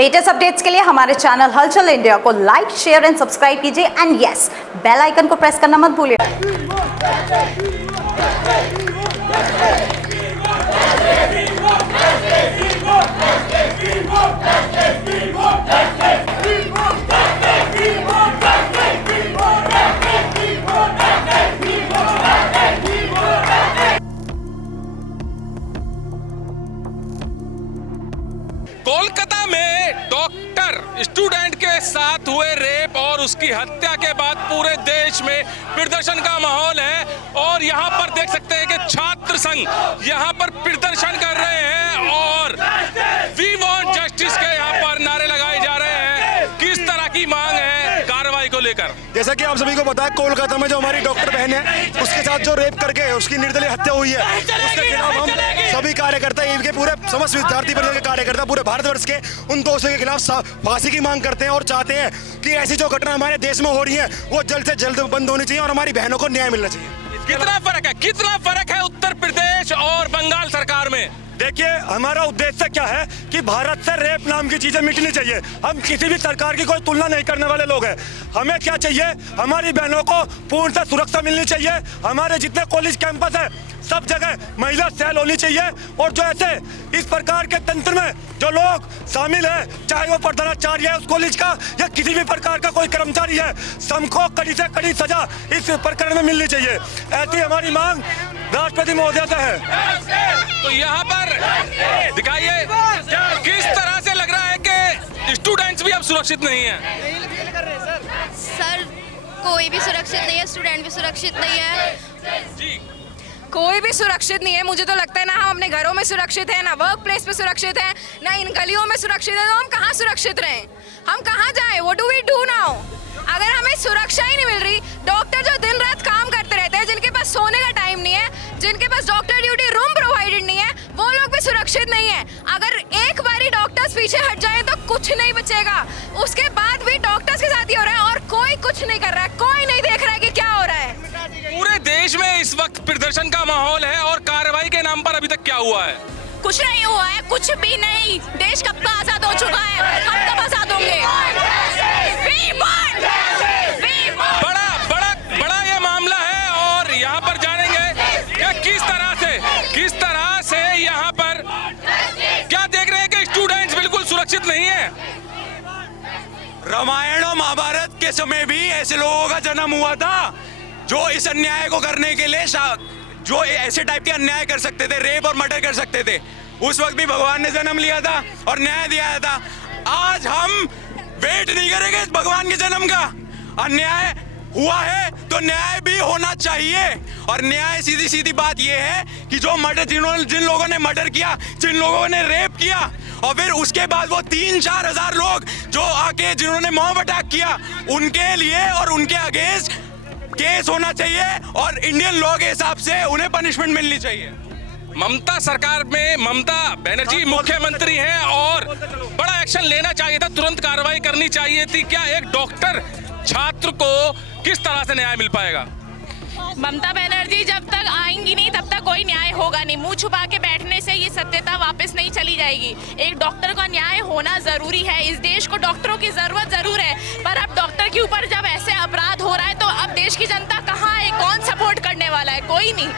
Latest updates के लिए हमारे चैनल हलचल इंडिया को लाइक, शेयर एंड सब्सक्राइब कीजिए एंड यस, बेल आइकन को प्रेस करना मत भूलिए। कोलकाता में डॉक्टर स्टूडेंट के साथ हुए रेप और उसकी हत्या के बाद पूरे देश में प्रदर्शन का माहौल है और यहाँ पर देख सकते हैं कि छात्र संघ यहाँ पर प्रदर्शन कर रहे हैं और वी वांट जस्टिस के यहाँ पर नारे लगाए जा रहे हैं। किस तरह की मांग है कार्रवाई को लेकर? जैसा कि आप सभी को पता है, कोलकाता में जो हमारी डॉक्टर बहन है उसके साथ जो रेप करके उसकी निर्दलीय हत्या हुई है, उसके खिलाफ हम सभी कार्यकर्ता, इनके पूरे समस्त विद्यार्थी परिषद के कार्यकर्ता पूरे भारतवर्ष के उन दोषियों के खिलाफ फांसी की मांग करते हैं और चाहते हैं कि ऐसी जो घटना हमारे देश में हो रही है वो जल्द से जल्द बंद होनी चाहिए और हमारी बहनों को न्याय मिलना चाहिए। कितना फर्क है उत्तर प्रदेश और बंगाल सरकार में? देखिए, हमारा उद्देश्य क्या है कि भारत से रेप नाम की चीजें मिटनी चाहिए। हम किसी भी सरकार की कोई तुलना नहीं करने वाले लोग हैं। हमें क्या चाहिए, हमारी बहनों को पूर्णतः सुरक्षा मिलनी चाहिए। हमारे जितने कॉलेज कैंपस है सब जगह महिला सेल होनी चाहिए और जो ऐसे इस प्रकार के तंत्र में जो लोग शामिल है, चाहे वो प्रधानाचार्य है उस कॉलेज का या किसी भी प्रकार का कोई कर्मचारी है, सबको कड़ी से कड़ी सजा इस प्रकरण में मिलनी चाहिए। ऐसी हमारी मांग राष्ट्रपति महोदय से है। तो यहाँ पर दिखाइए किस तरह से लग रहा है कि स्टूडेंट्स भी अब सुरक्षित नहीं है। सर, कोई भी सुरक्षित नहीं है, स्टूडेंट भी सुरक्षित नहीं है जी। कोई भी सुरक्षित नहीं है। मुझे तो लगता है ना हम अपने घरों में सुरक्षित हैं, ना वर्क प्लेस पे सुरक्षित हैं, ना इन गलियों में सुरक्षित हैं। तो हम कहाँ सुरक्षित रहें? हम कहाँ जाएं? What do we do now? अगर हमें सुरक्षा ही नहीं मिल रही, डॉक्टर जो दिन रात काम करते रहते हैं, जिनके पास सोने का टाइम नहीं है, जिनके पास डॉक्टर ड्यूटी रूम प्रोवाइडेड नहीं है, वो लोग भी सुरक्षित नहीं है। अगर एक बारी डॉक्टर्स पीछे हट जाएं तो कुछ नहीं बचेगा। उसके बाद भी डॉक्टर्स के साथ ही हो रहा है और कोई कुछ नहीं कर रहा है, कोई नहीं देख रहा है कि क्या हो रहा है। पूरे देश में इस वक्त प्रदर्शन का माहौल है और कार्रवाई के नाम पर अभी तक क्या हुआ है? कुछ नहीं हुआ है, कुछ भी नहीं। देश कब का आजाद हो चुका है, हम कब आजाद होंगे? बड़ा ये मामला है और यहाँ पर जानेंगे कि किस तरह से यहाँ पर क्या देख रहे हैं कि स्टूडेंट्स बिल्कुल सुरक्षित नहीं है। रामायण और महाभारत के समय भी ऐसे लोगों का जन्म हुआ था जो इस अन्याय को करने के लिए जो ऐसे टाइप के अन्याय कर सकते थे, रेप और मर्डर कर सकते थे। उस वक्त भी भगवान ने जन्म लिया था और न्याय दिया था। आज हम वेट नहीं करेंगे इस भगवान के जन्म का। अन्याय हुआ है तो न्याय भी होना चाहिए और न्याय सीधी सीधी बात यह है कि जो मर्डर जिन लोगों ने मर्डर किया, जिन लोगों ने रेप किया और फिर उसके बाद वो 3-4 हजार लोग जो आके जिन्होंने मॉब अटैक किया, उनके लिए और उनके अगेंस्ट केस होना चाहिए और इंडियन लॉ के हिसाब से उन्हें पनिशमेंट मिलनी चाहिए। ममता सरकार में ममता बनर्जी मुख्यमंत्री हैं और बड़ा एक्शन लेना चाहिए था, तुरंत कार्रवाई करनी चाहिए थी। क्या एक डॉक्टर छात्र को किस तरह से न्याय मिल पाएगा? ममता बनर्जी जब तक आएंगी नहीं तब तक कोई न्याय होगा नहीं। मुंह छुपा के बैठने से ये सत्यता वापस नहीं चली जाएगी। एक डॉक्टर का न्याय होना जरूरी है। इस देश को डॉक्टरों की जरूरत जरूर है, पर अब डॉक्टर के ऊपर जब ऐसे अपराध हो रहा है तो अब देश की जनता कहाँ है? कौन सपोर्ट करने वाला है? कोई नहीं।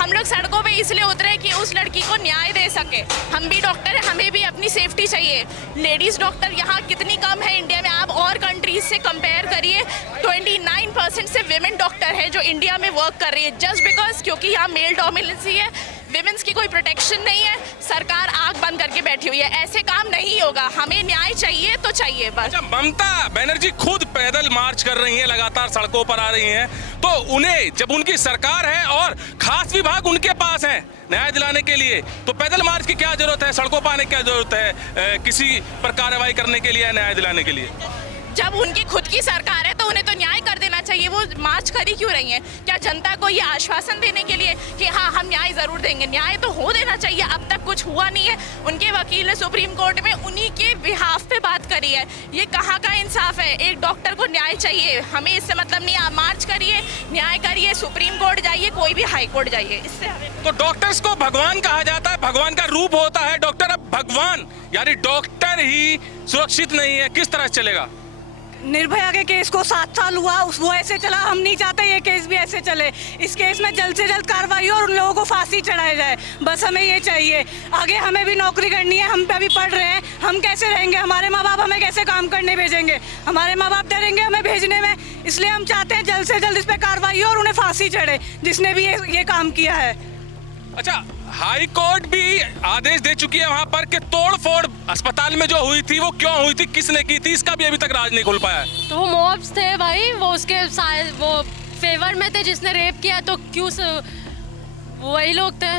हम लोग सड़कों पे इसलिए उतरे कि उस लड़की को न्याय दे सके। हम भी डॉक्टर हैं, हमें भी अपनी सेफ्टी चाहिए। लेडीज डॉक्टर यहाँ कितनी कम है इंडिया में, आप और कंट्रीज से कंपेयर करिए। 29% से विमेन डॉक्टर है जो इंडिया में वर्क कर रही है, जस्ट बिकॉज क्योंकि यहाँ मेल डोमिनेंसी है, विमेन्स की कोई प्रोटेक्शन नहीं है, सरकार आंख बंद करके बैठी हुई है। ऐसे काम नहीं होगा। हमें न्याय चाहिए तो चाहिए बस। अच्छा, ममता बनर्जी खुद पैदल मार्च कर रही हैं, लगातार सड़कों पर आ रही हैं, तो उन्हें जब उनकी सरकार है और खास विभाग उनके पास है न्याय दिलाने के लिए, तो पैदल मार्च की क्या जरूरत है? सड़कों पर आने की क्या जरूरत है किसी पर कार्रवाई करने के लिए, न्याय दिलाने के लिए? जब उनकी खुद की सरकार है तो उन्हें तो न्याय कर देना चाहिए। वो मार्च कर ही क्यों रही हैं? क्या जनता को ये आश्वासन देने के लिए कि हाँ हम न्याय जरूर देंगे? न्याय तो हो देना चाहिए। अब तक कुछ हुआ नहीं है। उनके वकील ने सुप्रीम कोर्ट में उन्हीं के बिहाफ पे बात करी है। ये कहाँ का इंसाफ है? एक डॉक्टर को न्याय चाहिए, हमें इससे मतलब नहीं। आप मार्च करिए, न्याय करिए, सुप्रीम कोर्ट जाइए, कोई भी हाई कोर्ट जाइए, इससे हमें। तो डॉक्टर्स को भगवान कहा जाता है, भगवान का रूप होता है डॉक्टर। अब भगवान यानी डॉक्टर ही सुरक्षित नहीं है, किस तरह चलेगा? निर्भया के केस को 7 साल हुआ, वो ऐसे चला, हम नहीं चाहते ये केस भी ऐसे चले। इस केस में जल्द से जल्द कार्रवाई हो और उन लोगों को फांसी चढ़ाया जाए, बस हमें ये चाहिए। आगे हमें भी नौकरी करनी है, हम अभी पढ़ रहे हैं, हम कैसे रहेंगे? हमारे माँ बाप हमें कैसे काम करने भेजेंगे? हमारे माँ बाप डरेंगे हमें भेजने में, इसलिए हम चाहते हैं जल्द से जल्द इस पर कार्रवाई हो और उन्हें फांसी चढ़े जिसने भी ये काम किया है। अच्छा, हाई कोर्ट भी आदेश दे चुकी है वहां पर कि तोड़फोड़ अस्पताल में जो हुई थी वो क्यों हुई थी, किसने की थी, इसका भी अभी तक राज नहीं खुल पाया है। तो वो मॉब्स थे भाई, वो उसके वो फेवर में थे, जिसने रेप किया, तो क्यों वही लोग थे।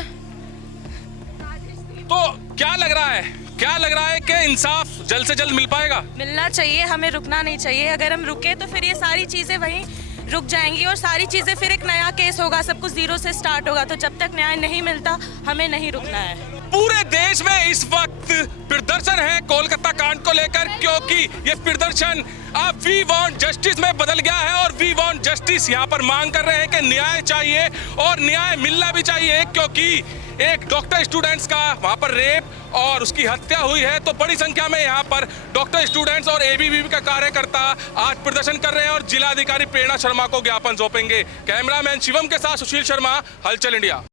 तो क्या लग रहा है कि इंसाफ जल्द से जल्द मिल पाएगा? मिलना चाहिए, हमें रुकना नहीं चाहिए। अगर हम रुके तो फिर ये सारी चीज़ें वहीं रुक जाएंगी और सारी चीज़ें फिर एक नया केस होगा, सब कुछ जीरो से स्टार्ट होगा। तो जब तक न्याय नहीं मिलता हमें नहीं रुकना है। पूरे देश में इस वक्त प्रदर्शन है कोलकाता कांड को लेकर, क्योंकि ये प्रदर्शन अब वी वांट जस्टिस में बदल गया है और वी वांट जस्टिस यहाँ पर मांग कर रहे हैं कि न्याय चाहिए और न्याय मिलना भी चाहिए, क्योंकि एक डॉक्टर स्टूडेंट्स का वहाँ पर रेप और उसकी हत्या हुई है। तो बड़ी संख्या में यहाँ पर डॉक्टर स्टूडेंट्स और एबीवीपी का कार्यकर्ता आज प्रदर्शन कर रहे हैं और जिलाधिकारी प्रेरणा शर्मा को ज्ञापन सौंपेंगे। कैमरामैन शिवम के साथ सुशील शर्मा, हलचल इंडिया।